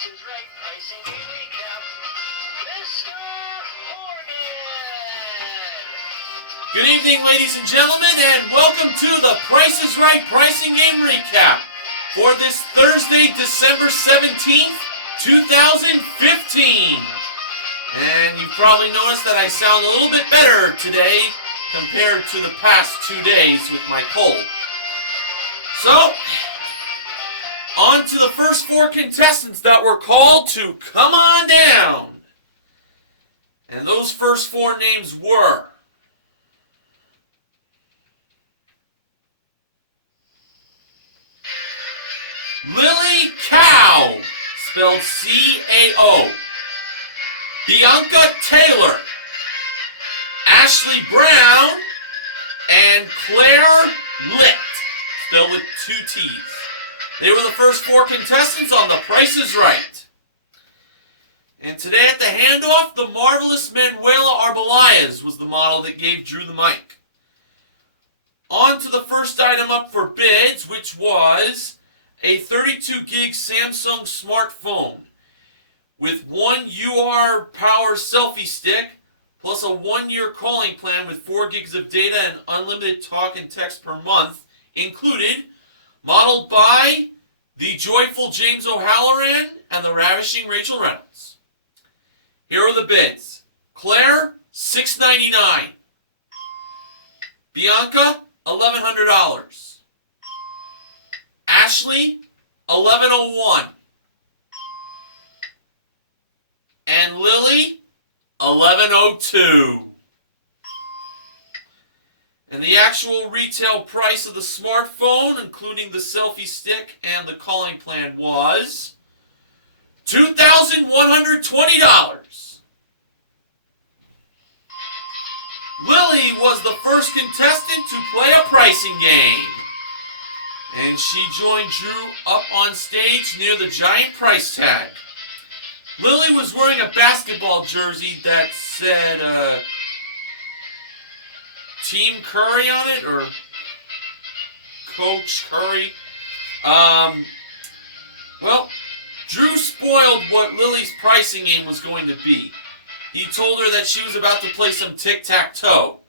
Price is Right pricing game recap. Mr. Morgan. Good evening, ladies and gentlemen, and welcome to the Price is Right pricing game recap for this Thursday, December 17th, 2015. And you've probably noticed that I sound a little bit better today compared to the past 2 days with my cold. So, on to the first 4 contestants that were called to come on down. And those first 4 names were Lily Cow, spelled C-A-O, Bianca Taylor, Ashley Brown, and Claire Litt, spelled with 2 T's. They were the first 4 contestants on The Price is Right. And today at the handoff, the marvelous Manuela Arbelayes was the model that gave Drew the mic. On to the first item up for bids, which was a 32 gig Samsung smartphone with 1 UR power selfie stick plus a 1-year calling plan with 4 gigs of data and unlimited talk and text per month included, modeled by the joyful James O'Halloran and the ravishing Rachel Reynolds. Here are the bids. Claire, $699. Bianca, $1,100. Ashley, $1,101. And Lily, $1,102. And the actual retail price of the smartphone, including the selfie stick and the calling plan, was $2,120. Lily was the first contestant to play a pricing game. And she joined Drew up on stage near the giant price tag. Lily was wearing a basketball jersey that said Team Curry on it, or Coach Curry. Well, Drew spoiled what Lily's pricing game was going to be. He told her that she was about to play some tic-tac-toe.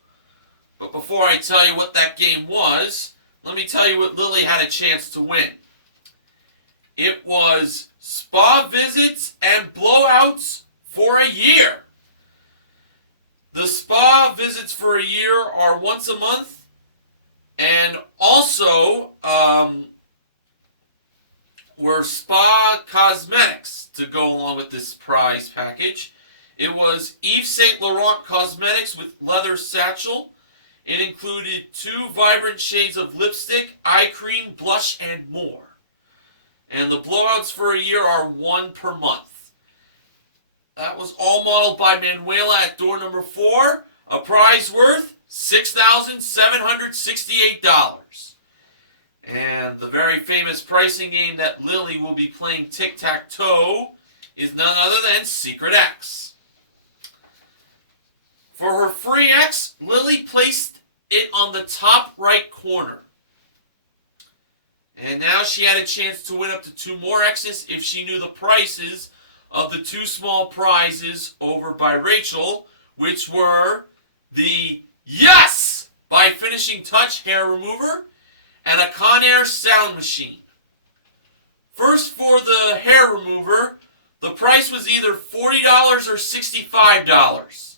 But before I tell you what that game was, let me tell you what Lily had a chance to win. It was spa visits and blowouts for a year. The spa visits for a year are once a month, and also were spa cosmetics to go along with this prize package. It was Yves Saint Laurent cosmetics with leather satchel. It included 2 vibrant shades of lipstick, eye cream, blush, and more. And the blowouts for a year are 1 per month. That was all modeled by Manuela at door number 4. A prize worth $6,768. And the very famous pricing game that Lily will be playing tic-tac-toe is none other than Secret X. For her free X, Lily placed it on the top right corner. And now she had a chance to win up to 2 more X's if she knew the prices of the 2 small prizes over by Rachel, which were the Yes by Finishing Touch hair remover and a Conair sound machine. First, for the hair remover, the price was either $40 or $65.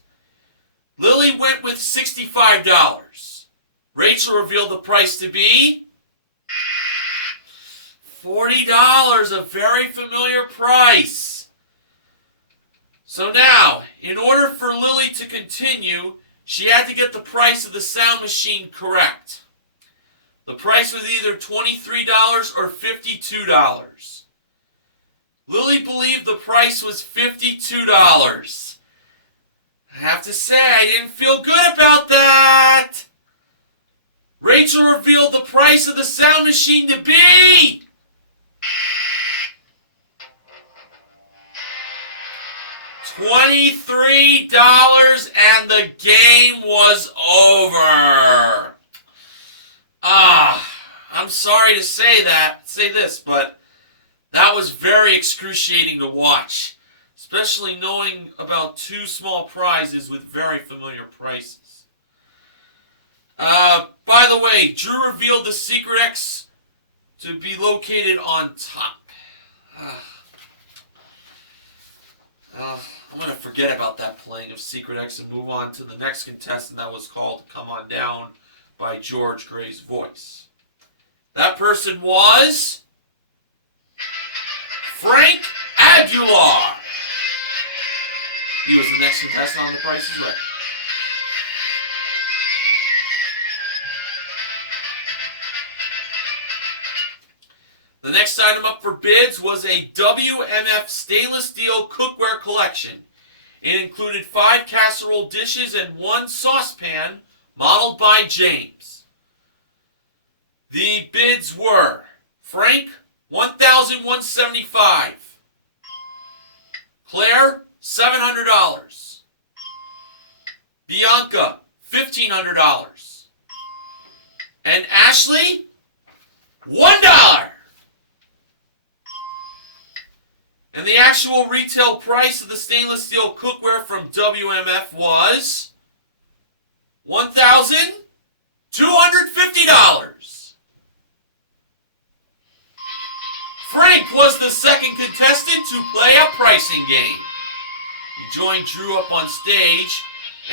Lily went with $65. Rachel revealed the price to be $40, a very familiar price. So now, in order for Lily to continue, she had to get the price of the sound machine correct. The price was either $23 or $52. Lily believed the price was $52. I have to say, I didn't feel good about that. Rachel revealed the price of the sound machine to be $23, and the game was over. I'm sorry to say this, but That was very excruciating to watch, especially knowing about two small prizes with very familiar prices. By the way, Drew revealed the Secret X to be located on top. I'm going to forget about that playing of Secret X and move on to the next contestant that was called Come On Down by George Gray's voice. That person was Frank Aguilar. He was the next contestant on The Price is Right. The next item up for bids was a WMF stainless steel cookware collection. It included 5 casserole dishes and 1 saucepan modeled by James. The bids were Frank, $1,175. Claire, $700. Bianca, $1,500. And Ashley, $1. And the actual retail price of the stainless steel cookware from WMF was $1,250. Frank was the second contestant to play a pricing game. He joined Drew up on stage,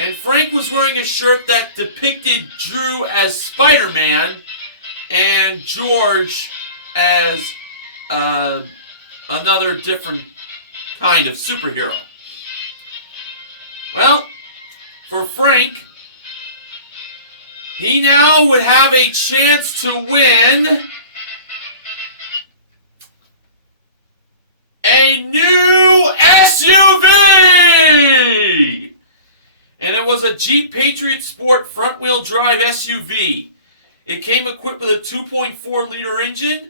and Frank was wearing a shirt that depicted Drew as Spider-Man and George as another different kind of superhero. Well, for Frank, he now would have a chance to win a new SUV! And it was a Jeep Patriot Sport front-wheel drive SUV. It came equipped with a 2.4-liter engine,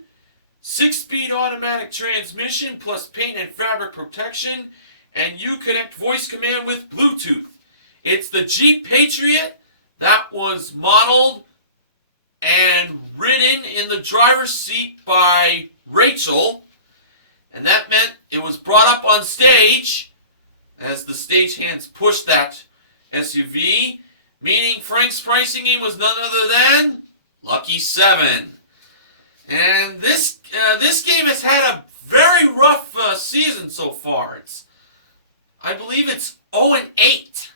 6-speed automatic transmission, plus paint and fabric protection, and Uconnect voice command with Bluetooth. It's the Jeep Patriot that was modeled and ridden in the driver's seat by Rachel, and that meant it was brought up on stage as the stagehands pushed that SUV, meaning Frank's pricing game was none other than Lucky 7. And this game has had a very rough season so far. I believe it's 0-8.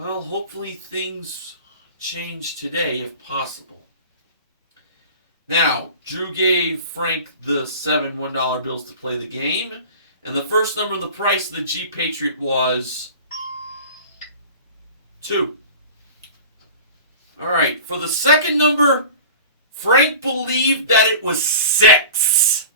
Well, hopefully things change today if possible. Now, Drew gave Frank the 7 $1 bills to play the game, and the first number of the price of the Jeep Patriot was 2. All right, for the second number, Frank believed that it was 6.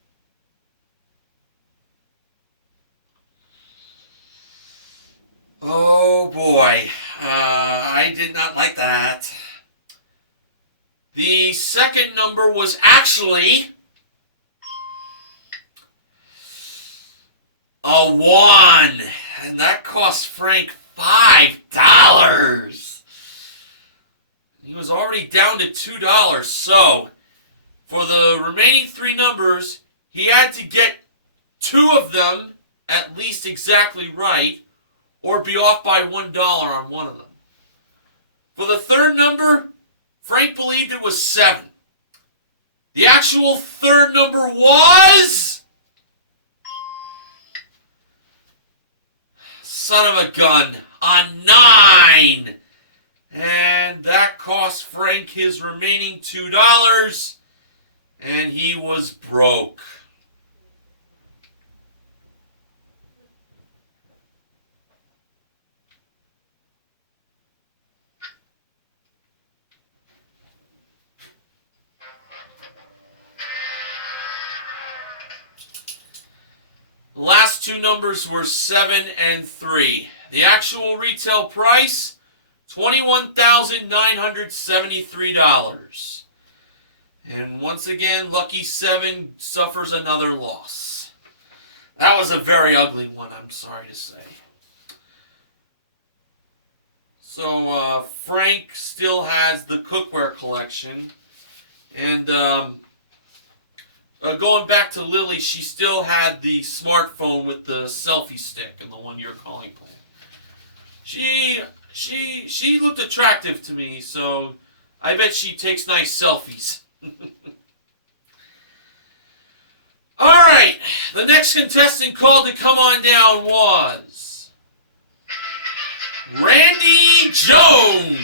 Oh boy, I did not like that. The second number was actually a 1, and that cost Frank $5. He was already down to $2, so for the remaining 3 numbers, he had to get 2 of them at least exactly right, or be off by $1 on one of them. For the third number, Frank believed it was 7. The actual third number was... son of a gun, a 9. And that cost Frank his remaining $2, and he was broke. The last 2 numbers were 7 and 3. The actual retail price, $21,973. And once again, Lucky 7 suffers another loss. That was a very ugly one, I'm sorry to say. So, Frank still has the cookware collection. And going back to Lily, she still had the smartphone with the selfie stick and the one-year calling plan. She looked attractive to me, so I bet she takes nice selfies. All right, the next contestant called to come on down was Randy Jones.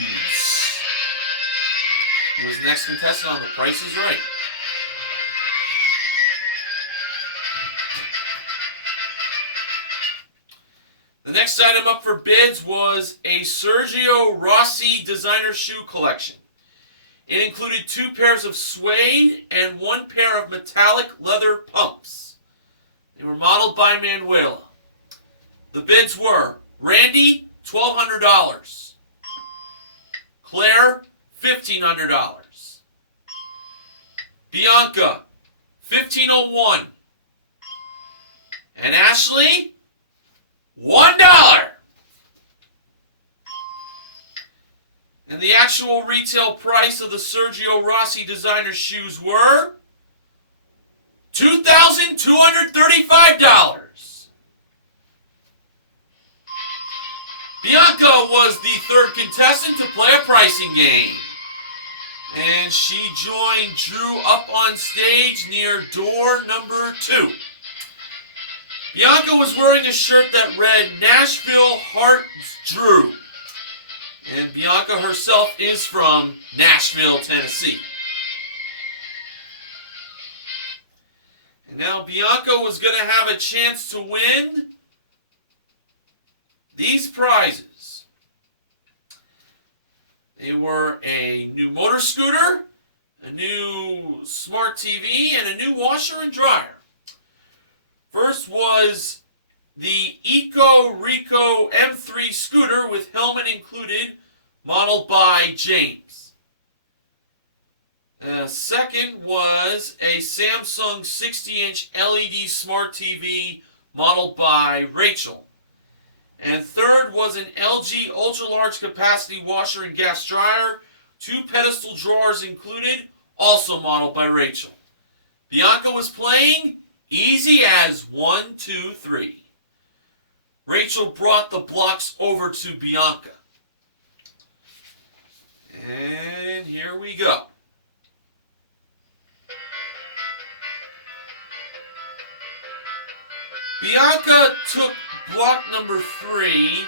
He was the next contestant on The Price is Right. The next item up for bids was a Sergio Rossi designer shoe collection. It included 2 pairs of suede and 1 pair of metallic leather pumps. They were modeled by Manuela. The bids were Randy, $1,200. Claire, $1,500. Bianca, $1,501. And Ashley, $1. And the actual retail price of the Sergio Rossi designer shoes were $2,235. Bianca was the 3rd contestant to play a pricing game. And she joined Drew up on stage near door number 2. Bianca was wearing a shirt that read Nashville Hearts Drew. And Bianca herself is from Nashville, Tennessee. And now Bianca was going to have a chance to win these prizes. They were a new motor scooter, a new smart TV, and a new washer and dryer. First was the Eco Rico M3 scooter with helmet included, modeled by James. Second was a Samsung 60-inch LED smart TV modeled by Rachel. And third was an LG ultra-large capacity washer and gas dryer, 2 pedestal drawers included, also modeled by Rachel. Bianca was playing easy as 1, 2, 3. Rachel brought the blocks over to Bianca. And here we go. Bianca took block number 3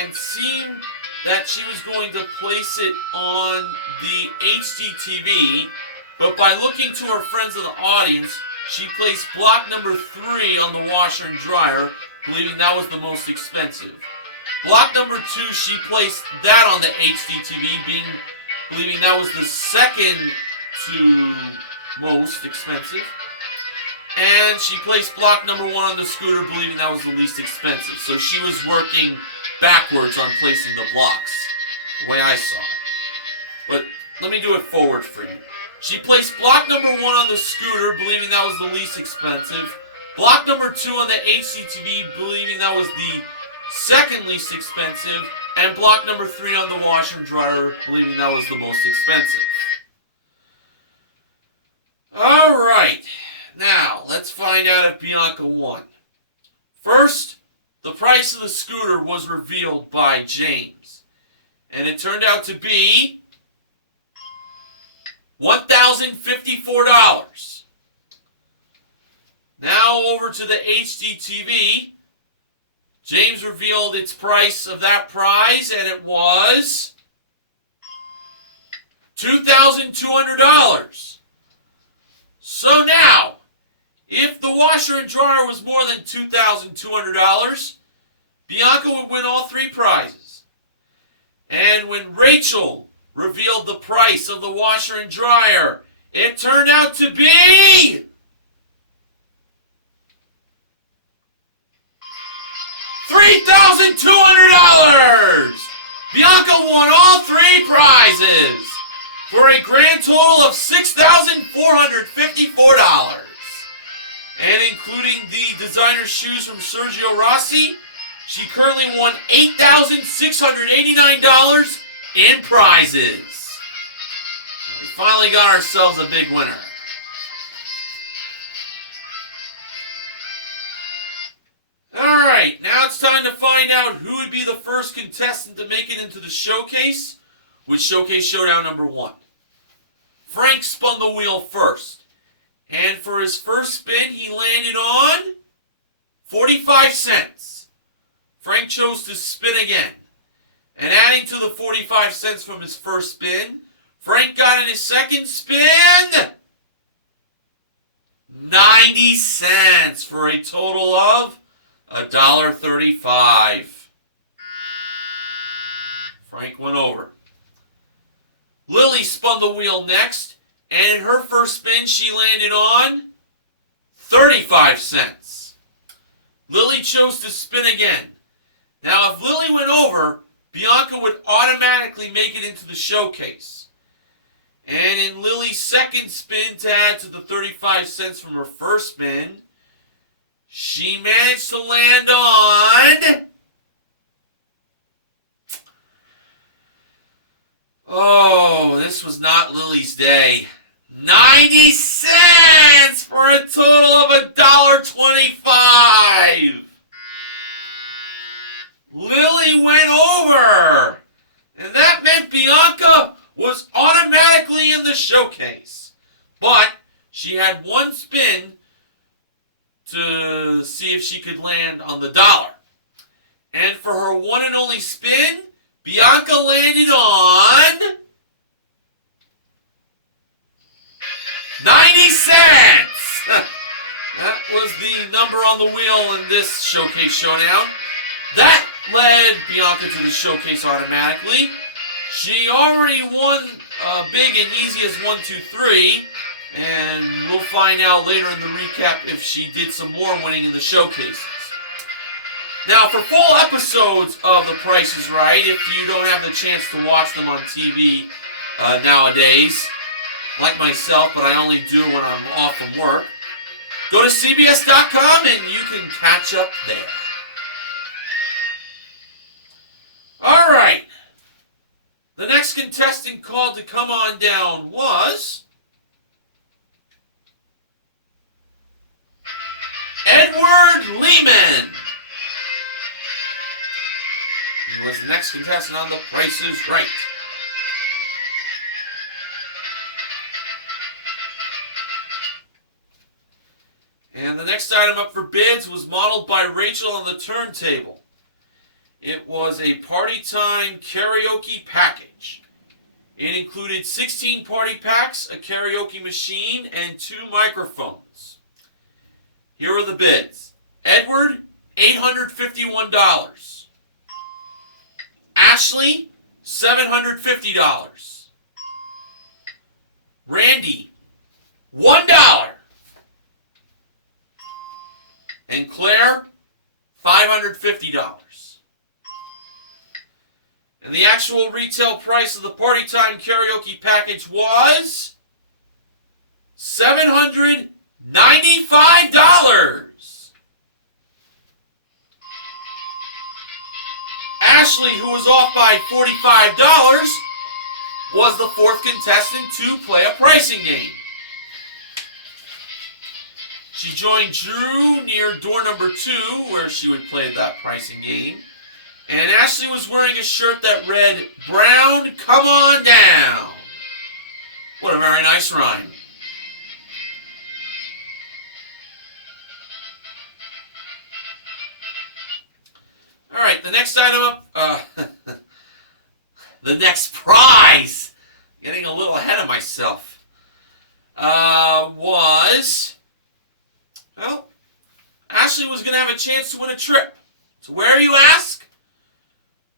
and seemed that she was going to place it on the HD TV, but by looking to her friends in the audience, she placed block number 3 on the washer and dryer, believing that was the most expensive. Block number 2, she placed that on the HD TV, believing that was the second to most expensive. And she placed block number 1 on the scooter, believing that was the least expensive. So she was working backwards on placing the blocks, the way I saw it. But let me do it forward for you. She placed block number 1 on the scooter, believing that was the least expensive. Block number 2 on the HDTV, believing that was the second least expensive. And block number 3 on the washer and dryer, believing that was the most expensive. Alright, now let's find out if Bianca won. First, the price of the scooter was revealed by James. And it turned out to be $1,054. Now over to the HD TV. James revealed its price of that prize, and it was $2,200. So now, if the washer and dryer was more than $2,200, Bianca would win all 3 prizes. And when Rachel revealed the price of the washer and dryer, it turned out to be $3,200! Bianca won all 3 prizes for a grand total of $6,454. And including the designer shoes from Sergio Rossi, she currently won $8,689 in prizes. We finally got ourselves a big winner. find out who would be the first contestant to make it into the showcase with Showcase Showdown number 1. Frank spun the wheel first. And for his first spin, he landed on 45 cents. Frank chose to spin again. And adding to the 45 cents from his first spin, Frank got in his second spin 90 cents for a total of $1.35. Frank went over. Lily spun the wheel next, and in her first spin, she landed on 35 cents. Lily chose to spin again. Now, if Lily went over, Bianca would automatically make it into the showcase. And in Lily's second spin to add to the 35 cents from her first spin, she managed to land on... Oh, this was not Lily's day. 90 cents for a total of $1.25. Lily went over. And that meant Bianca was automatically in the showcase. But she had one spin to see if she could land on the dollar. And for her one and only spin, Bianca landed on 90 cents. That was the number on the wheel in this Showcase Showdown. That led Bianca to the showcase automatically. She already won big and easy as 1, 2, 3. And we'll find out later in the recap if she did some more winning in the showcases. Now, for full episodes of The Price is Right, if you don't have the chance to watch them on TV nowadays, like myself, but I only do when I'm off from work, go to CBS.com and you can catch up there. All right. The next contestant called to come on down was Edward Lehman. He was the next contestant on The Price is Right. And the next item up for bids was modeled by Rachel on the turntable. It was a Party Time karaoke package. It included 16 party packs, a karaoke machine, and 2 microphones. Here are the bids. Edward, $851. Ashley, $750. Randy, $1. And Claire, $550. And the actual retail price of the Party Time karaoke package was $795. Ashley, who was off by $45, was the 4th contestant to play a pricing game. She joined Drew near door number 2, where she would play that pricing game. And Ashley was wearing a shirt that read, "Brown, come on down." What a very nice rhyme. All right, the next item up, the next prize, getting a little ahead of myself, was, well, Ashley was going to have a chance to win a trip. To where, you ask?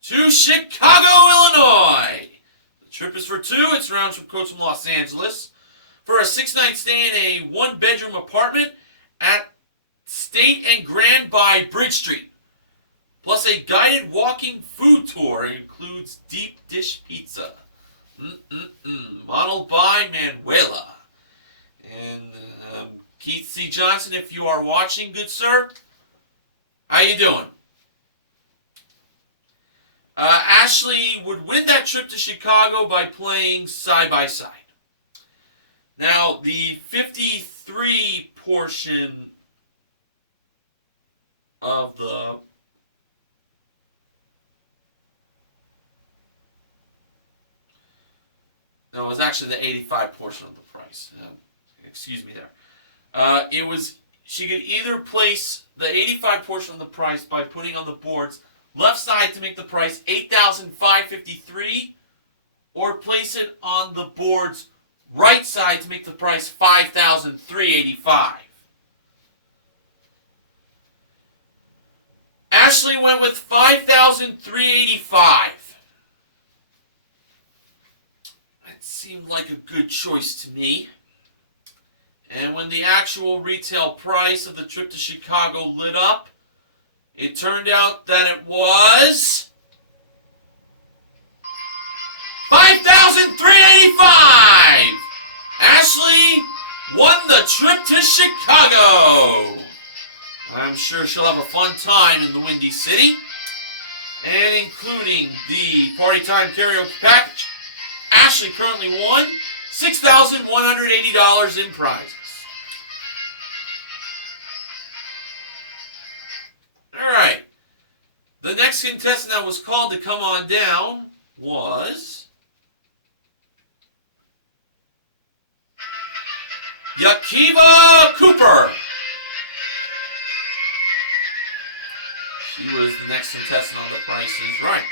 To Chicago, Illinois. The trip is for 2. It's round trip coach from Los Angeles for a 6-night stay in a 1-bedroom apartment at State and Grand by Bridge Street. Plus a guided walking food tour. It includes deep dish pizza. Modeled by Manuela. And Keith C. Johnson, if you are watching, good sir, how you doing? Ashley would win that trip to Chicago by playing side-by-side. Now, the 53 portion of the No, it was actually the 85 portion of the price. Excuse me there. She could either place the 85 portion of the price by putting on the boards left side to make the price $8,553, or place it on the boards right side to make the price $5,385. Ashley went with $5,385. That seemed like a good choice to me. And when the actual retail price of the trip to Chicago lit up, it turned out that it was $5,385. Ashley won the trip to Chicago. I'm sure she'll have a fun time in the Windy City. And including the Party Time Karaoke Package, Ashley currently won $6,180 in prizes. Alright. The next contestant that was called to come on down was Yakiva Cooper. She was the next contestant on The Price is Right.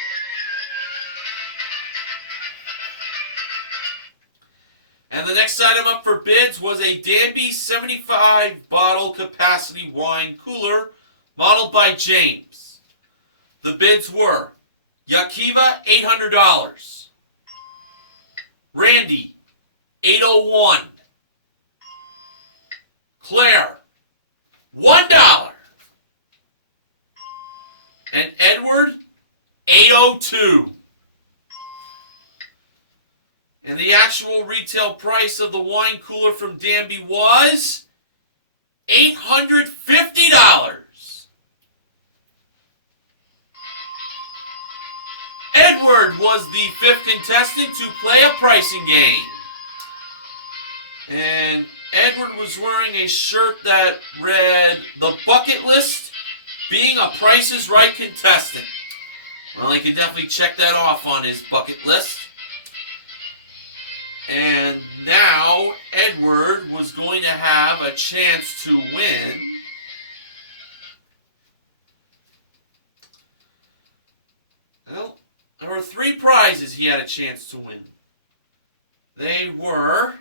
And the next item up for bids was a Danby 75 bottle capacity wine cooler modeled by James. The bids were Yakiva $800, Randy $801, Claire $1, and Edward $802. And the actual retail price of the wine cooler from Danby was $850. Edward was the fifth contestant to play a pricing game. And Edward was wearing a shirt that read, "The Bucket List, being a Price is Right contestant." Well, he can definitely check that off on his bucket list. And now Edward was going to have a chance to win well, there were three prizes he had a chance to win. They were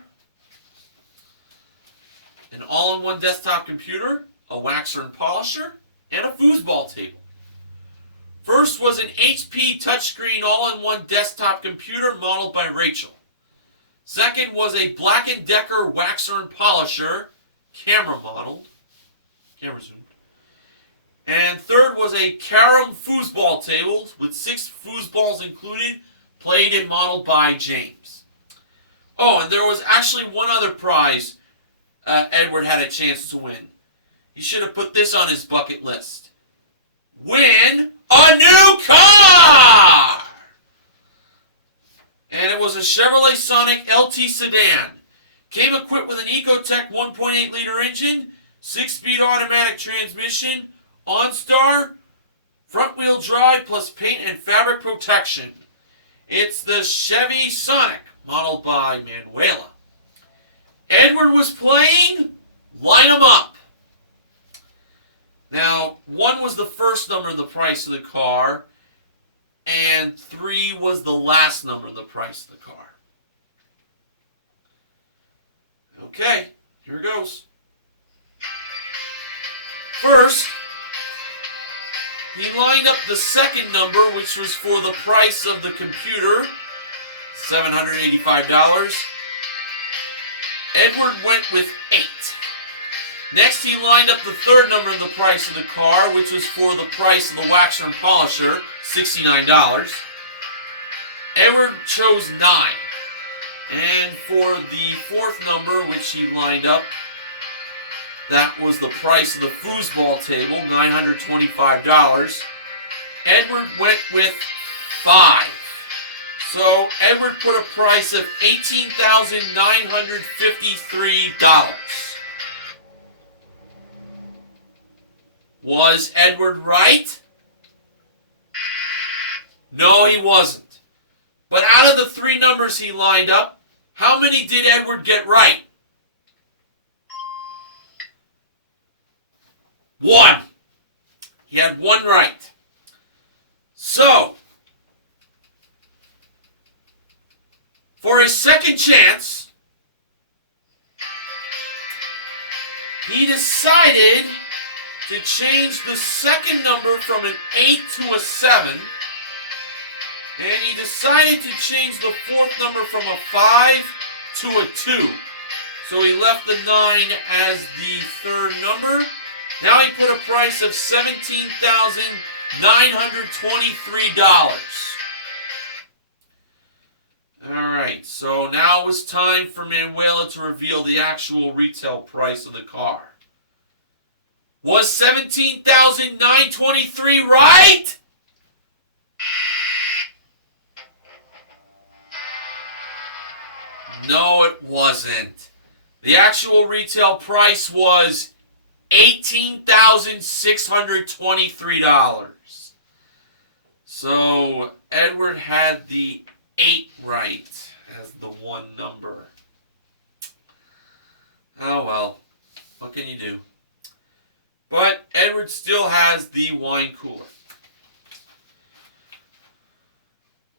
an all-in-one desktop computer, a waxer and polisher, and a foosball table. First was an HP touchscreen all-in-one desktop computer modeled by Rachel. Second was a Black & Decker waxer and polisher, camera zoomed. And third was a Carom foosball table with 6 foosballs included, played and modeled by James. Oh, and there was actually one other prize Edward had a chance to win. He should have put this on his bucket list. Win a new car! And it was a Chevrolet Sonic LT sedan. Came equipped with an Ecotec 1.8 liter engine, 6-speed automatic transmission, OnStar, front-wheel drive plus paint and fabric protection. It's the Chevy Sonic, modeled by Manuela. Edward was playing Line 'em Up. Now, 1 was the first number of the price of the car, and 3 was the last number of the price of the car. Okay, here it goes. First, he lined up the second number, which was for the price of the computer, $785. Edward went with 8. Next, he lined up the third number of the price of the car, which was for the price of the waxer and polisher, $69. Edward chose 9. And for the fourth number, which he lined up, that was the price of the foosball table, $925. Edward went with 5. So Edward put a price of $18,953. Was Edward right? No, he wasn't. But out of the 3 numbers he lined up, How many did Edward get right? 1. He had 1 right. So, for his second chance, he decided to change the second number from an 8 to a 7. And he decided to change the fourth number from a 5 to a 2. So he left the 9 as the third number. Now he put a price of $17,923. Alright, so now it was time for Manuela to reveal the actual retail price of the car. Was $17,923 right? No, it wasn't. The actual retail price was $18,623. So Edward had the 8 right as the 1 number. Oh well, what can you do? But Edward still has the wine cooler.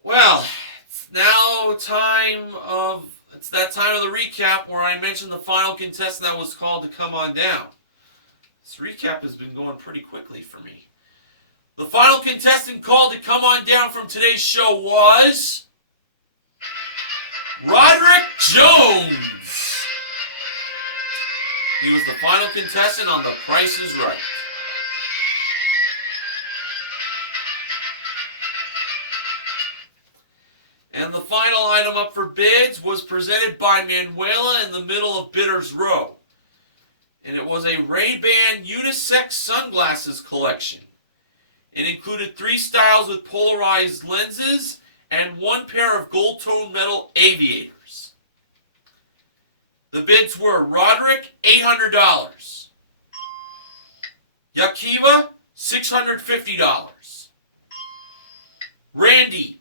Well, it's that time of the recap where I mentioned the final contestant that was called to come on down. This recap has been going pretty quickly for me. The final contestant called to come on down from today's show was Roderick Jones. He was the final contestant on The Price is Right. And the final item up for bids was presented by Manuela in the middle of Bidders Row. And it was a Ray-Ban unisex sunglasses collection. It included 3 styles with polarized lenses and 1 pair of gold-tone metal aviators. The bids were Roderick, $800. Yakiva, $650. Randy,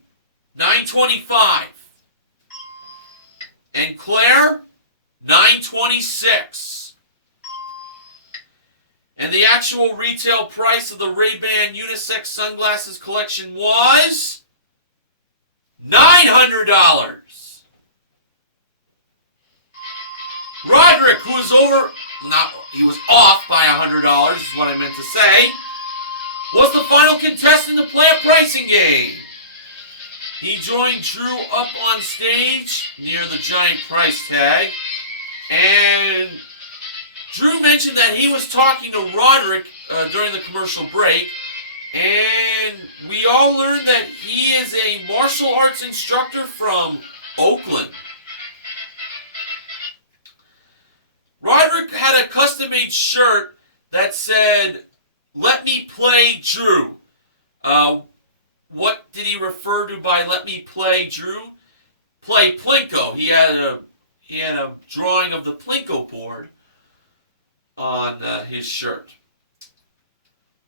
$925. And Claire, $926. And the actual retail price of the Ray-Ban unisex sunglasses collection was $900. Roderick, who was he was off by $100, is what I meant to say, was the final contestant to play a pricing game. He joined Drew up on stage near the giant price tag, and Drew mentioned that he was talking to Roderick during the commercial break, and we all learned that he is a martial arts instructor from Oakland. Roderick had a custom-made shirt that said, "Let me play Drew." What did he refer to by "let me play Drew"? Play Plinko. He had a drawing of the Plinko board on his shirt.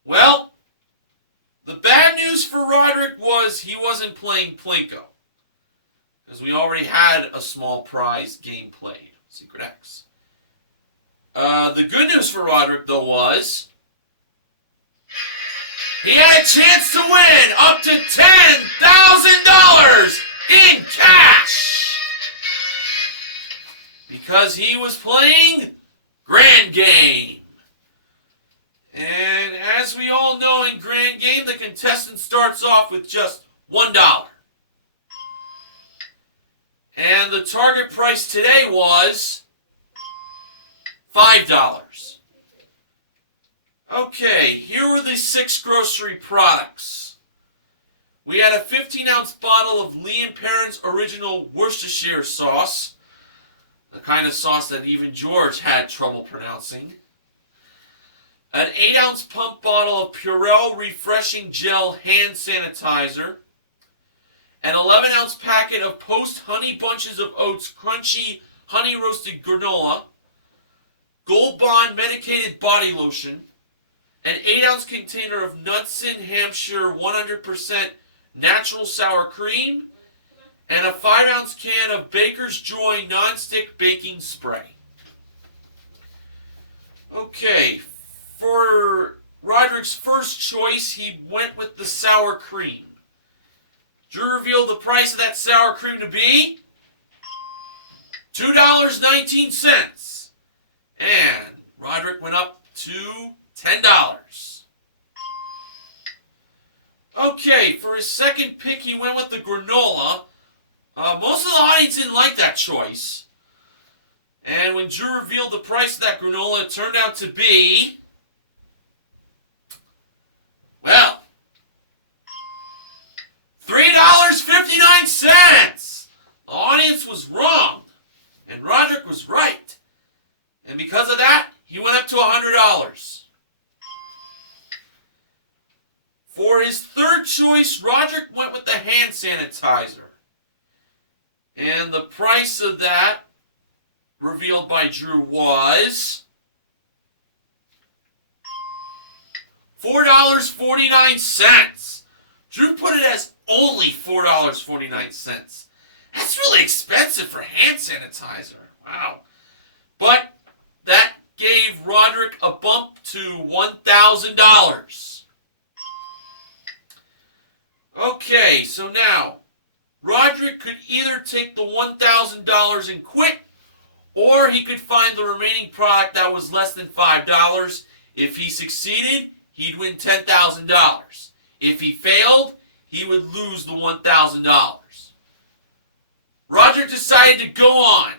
Well, the bad news for Roderick was he wasn't playing Plinko, because we already had a small prize game played, Secret X. The good news for Roderick, though, was he had a chance to win up to $10,000 in cash, because he was playing Grand Game. And as we all know, in Grand Game, the contestant starts off with just $1. And the target price today was $5. Okay, here were the 6 grocery products. We had a 15-ounce bottle of Lee & Perrins original Worcestershire sauce, the kind of sauce that even George had trouble pronouncing. An 8-ounce pump bottle of Purell Refreshing Gel hand sanitizer. An 11-ounce packet of Post Honey Bunches of Oats Crunchy Honey Roasted Granola. Gold Bond Medicated Body Lotion. An 8-ounce container of Knudsen Hampshire 100% Natural Sour Cream. and a 5-ounce can of Baker's Joy nonstick baking spray. Okay, for Roderick's first choice, he went with the sour cream. Drew revealed the price of that sour cream to be $2.19. And Roderick went up to $10. Okay, for his second pick, he went with the granola. Most of the audience didn't like that choice. And when Drew revealed the price of that granola, it turned out to be, well, $3.59. The audience was wrong, and Roderick was right. And because of that, he went up to $100. For his third choice, Roderick went with the hand sanitizer. And the price of that, revealed by Drew, was $4.49. Drew put it as only $4.49. That's really expensive for hand sanitizer. Wow. But that gave Roderick a bump to $1,000. Okay, so now, Roderick could either take the $1,000 and quit, or he could find the remaining product that was less than $5. If he succeeded, he'd win $10,000. If he failed, he would lose the $1,000. Roderick decided to go on,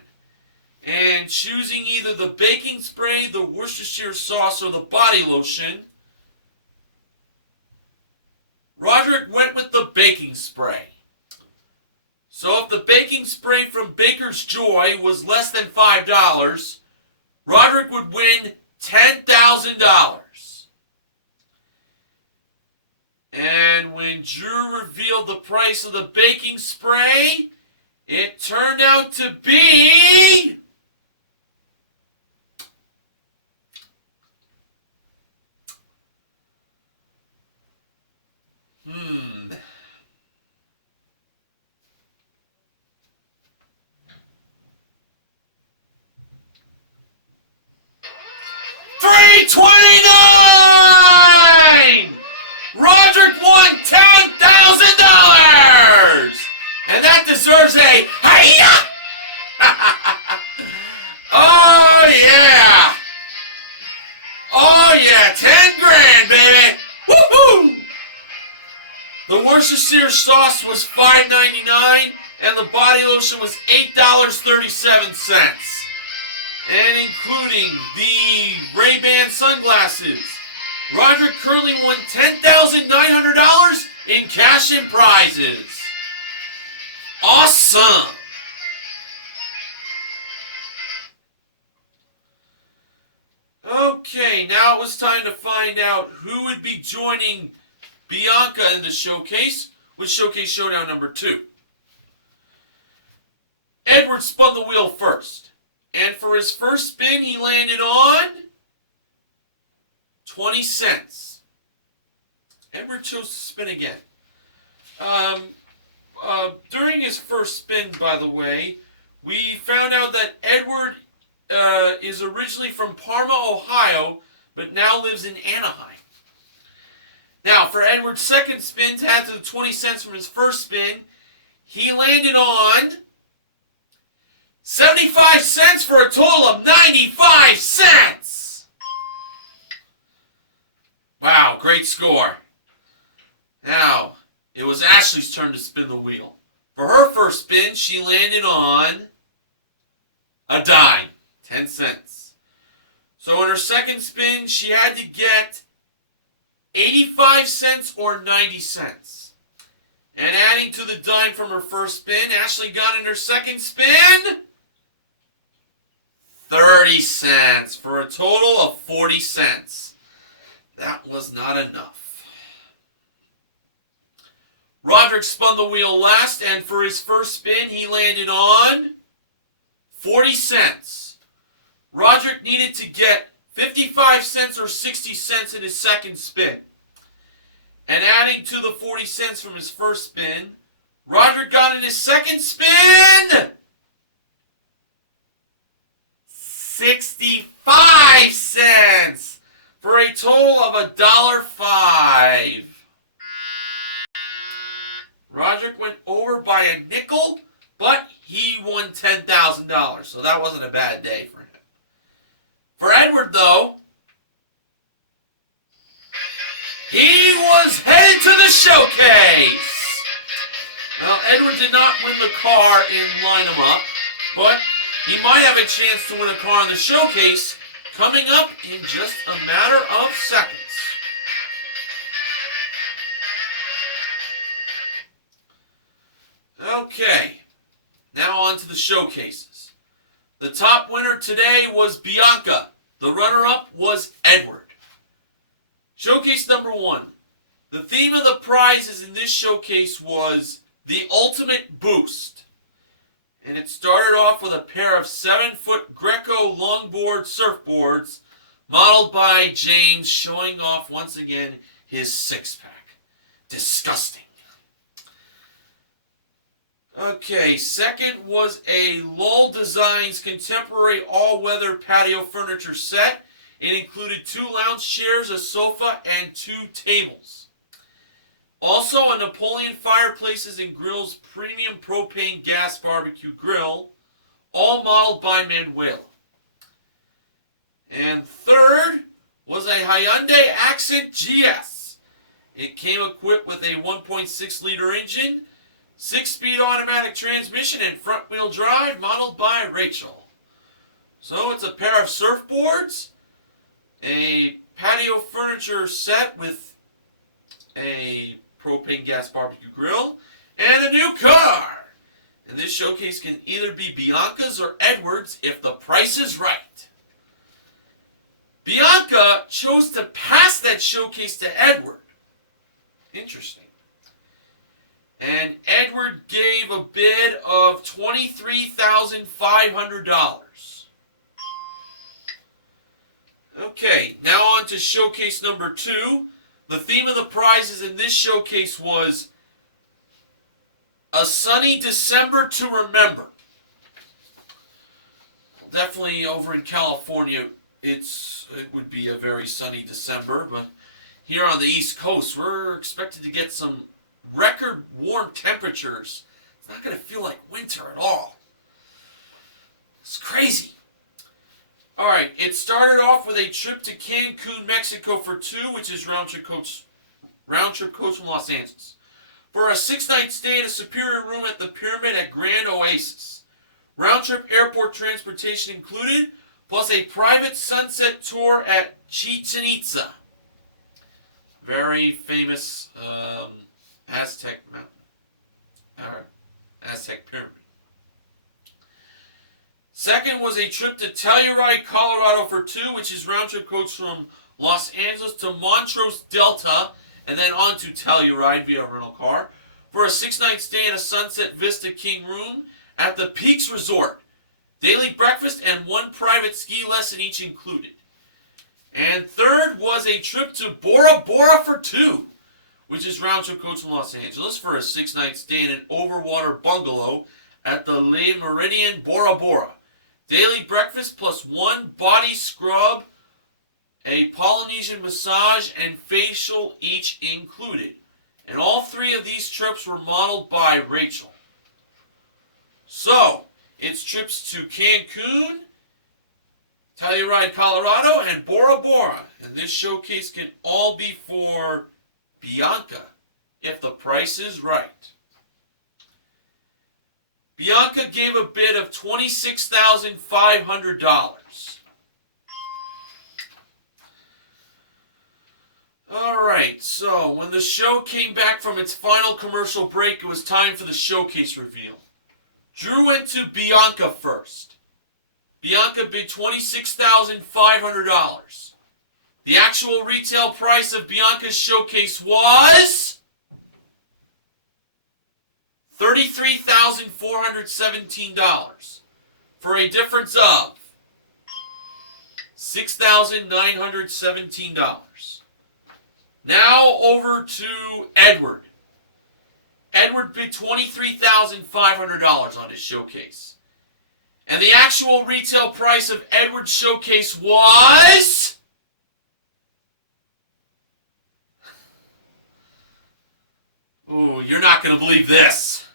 and choosing either the baking spray, the Worcestershire sauce, or the body lotion, Roderick went with the baking spray. So if the baking spray from Baker's Joy was less than $5, Roderick would win $10,000. And when Drew revealed the price of the baking spray, it turned out to be $329! Roderick won $10,000! And that deserves a hi-ya! Oh yeah! Oh yeah, 10 grand, baby! Woohoo! The Worcestershire sauce was $5.99 and the body lotion was $8.37. And including the Ray-Ban sunglasses, Roderick currently won $10,900 in cash and prizes. Awesome! Okay, now it was time to find out who would be joining Bianca in the showcase with Showcase Showdown number 2. Edward spun the wheel first. And for his first spin, he landed on 20 cents. Edward chose to spin again. During his first spin, by the way, we found out that Edward is originally from Parma, Ohio, but now lives in Anaheim. Now, for Edward's second spin, to add to the 20 cents from his first spin, he landed on 75 cents for a total of 95 cents! Wow, great score. Now, it was Ashley's turn to spin the wheel. For her first spin, she landed on a dime, 10 cents. So in her second spin, she had to get 85 cents or 90 cents. And adding to the dime from her first spin, Ashley got in her second spin 30 cents for a total of 40 cents. That was not enough. Roderick spun the wheel last, and for his first spin, he landed on 40 cents. Roderick needed to get 55 cents or 60 cents in his second spin. And adding to the 40 cents from his first spin, Roger got in his second spin. 65 cents for a total of $1.05. Roderick went over by a nickel, but he won $10,000, so that wasn't a bad day for him. For Edward, though, he was headed to the showcase. Well, Edward did not win the car in Line 'em Up, but he might have a chance to win a car in the showcase coming up in just a matter of seconds. Okay, now on to the showcases. The top winner today was Bianca. The runner-up was Edward. Showcase number 1. The theme of the prizes in this showcase was the ultimate boost. And it started off with a pair of 7-foot Greco longboard surfboards modeled by James, showing off once again his six-pack. Disgusting. Okay, second was a Lull Designs contemporary all-weather patio furniture set. It included 2 lounge chairs, a sofa, and 2 tables. Also, a Napoleon Fireplaces and Grills premium propane gas barbecue grill, all modeled by Manuel. And third was a Hyundai Accent GS. It came equipped with a 1.6-liter engine, 6-speed automatic transmission, and front-wheel drive, modeled by Rachel. So it's a pair of surfboards, a patio furniture set with a propane gas barbecue grill, and a new car. And this showcase can either be Bianca's or Edward's if the price is right. Bianca chose to pass that showcase to Edward. Interesting. And Edward gave a bid of $23,500. Okay, now on to showcase number 2. The theme of the prizes in this showcase was a sunny December to remember. Definitely over in California, it would be a very sunny December, but here on the East Coast, we're expected to get some record warm temperatures. It's not going to feel like winter at all. It's crazy. Alright, it started off with a trip to Cancun, Mexico for 2, which is round trip coach from Los Angeles. For a 6-night stay at a superior room at the Pyramid at Grand Oasis. Round trip airport transportation included, plus a private sunset tour at Chichen Itza. Very famous Aztec mountain. Aztec pyramid. Second was a trip to Telluride, Colorado for 2, which is round trip coach from Los Angeles to Montrose Delta, and then on to Telluride via rental car, for a 6-night stay at a Sunset Vista King room at the Peaks Resort. Daily breakfast and 1 private ski lesson each included. And third was a trip to Bora Bora for 2, which is round trip coach from Los Angeles, for a 6-night stay in an overwater bungalow at the Le Meridien Bora Bora. Daily breakfast plus 1 body scrub, a Polynesian massage, and facial each included. And all 3 of these trips were modeled by Rachel. So, it's trips to Cancun, Telluride, Colorado, and Bora Bora. And this showcase can all be for Bianca if the price is right. Bianca gave a bid of $26,500. Alright, so when the show came back from its final commercial break, it was time for the showcase reveal. Drew went to Bianca first. Bianca bid $26,500. The actual retail price of Bianca's showcase was $33,417, for a difference of $6,917. Now over to Edward. Edward bid $23,500 on his showcase. And the actual retail price of Edward's showcase was... Ooh, you're not going to believe this.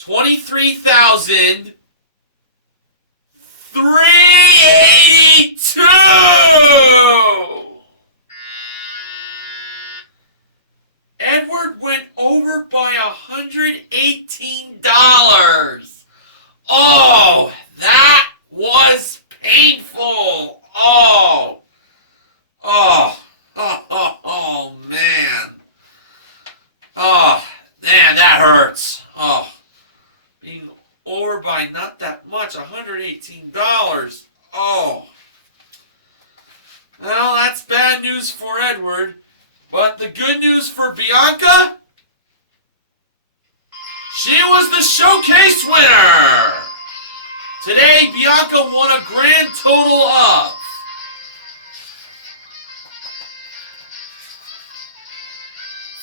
$23,382. Edward went over by $118. Oh, that was painful. Oh, man. Oh, man, that hurts. Oh, being over by not that much, $118. Oh. Well, that's bad news for Edward. But the good news for Bianca, she was the showcase winner. Today, Bianca won a grand total of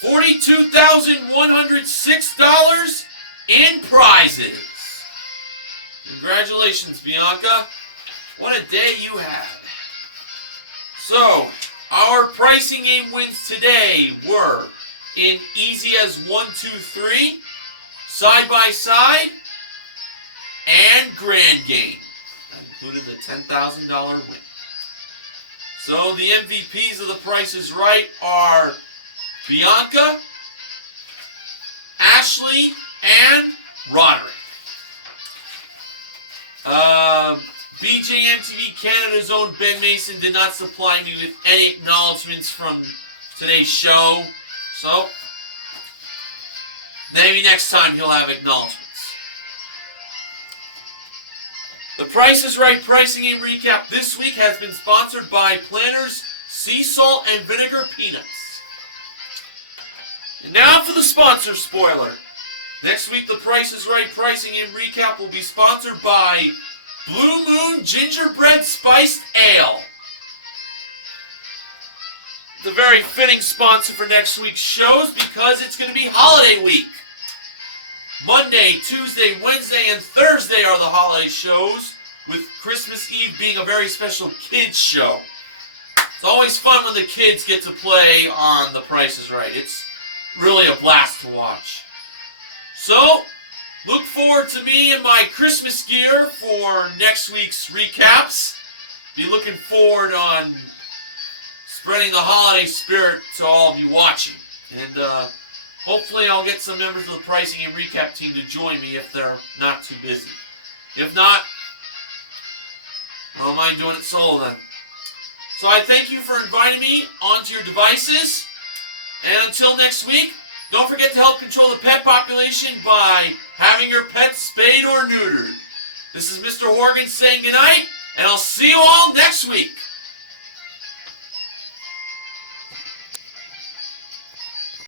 $42,106 in prizes. Congratulations, Bianca. What a day you had. So, our pricing game wins today were in easy as 1, 2, 3, side by side, and grand game. That included the $10,000 win. So the MVPs of The Price is Right are Bianca, Ashley, and Roderick. BJMTV Canada's own Ben Mason did not supply me with any acknowledgments from today's show, so maybe next time he'll have acknowledgments. The Price is Right pricing game recap this week has been sponsored by Planters Sea Salt and Vinegar Peanuts. And now for the sponsor spoiler. Next week, the Price is Right pricing game recap will be sponsored by Blue Moon Gingerbread Spiced Ale. The very fitting sponsor for next week's shows because it's going to be holiday week. Monday, Tuesday, Wednesday, and Thursday are the holiday shows, with Christmas Eve being a very special kids show. It's always fun when the kids get to play on The Price is Right. It's really a blast to watch. So, look forward to me in my Christmas gear for next week's recaps. Be looking forward on spreading the holiday spirit to all of you watching. And hopefully I'll get some members of the pricing and recap team to join me if they're not too busy. If not, I don't mind doing it solo then. So I thank you for inviting me onto your devices. And until next week, don't forget to help control the pet population by having your pet spayed or neutered. This is Mr. Horgan saying goodnight, and I'll see you all next week.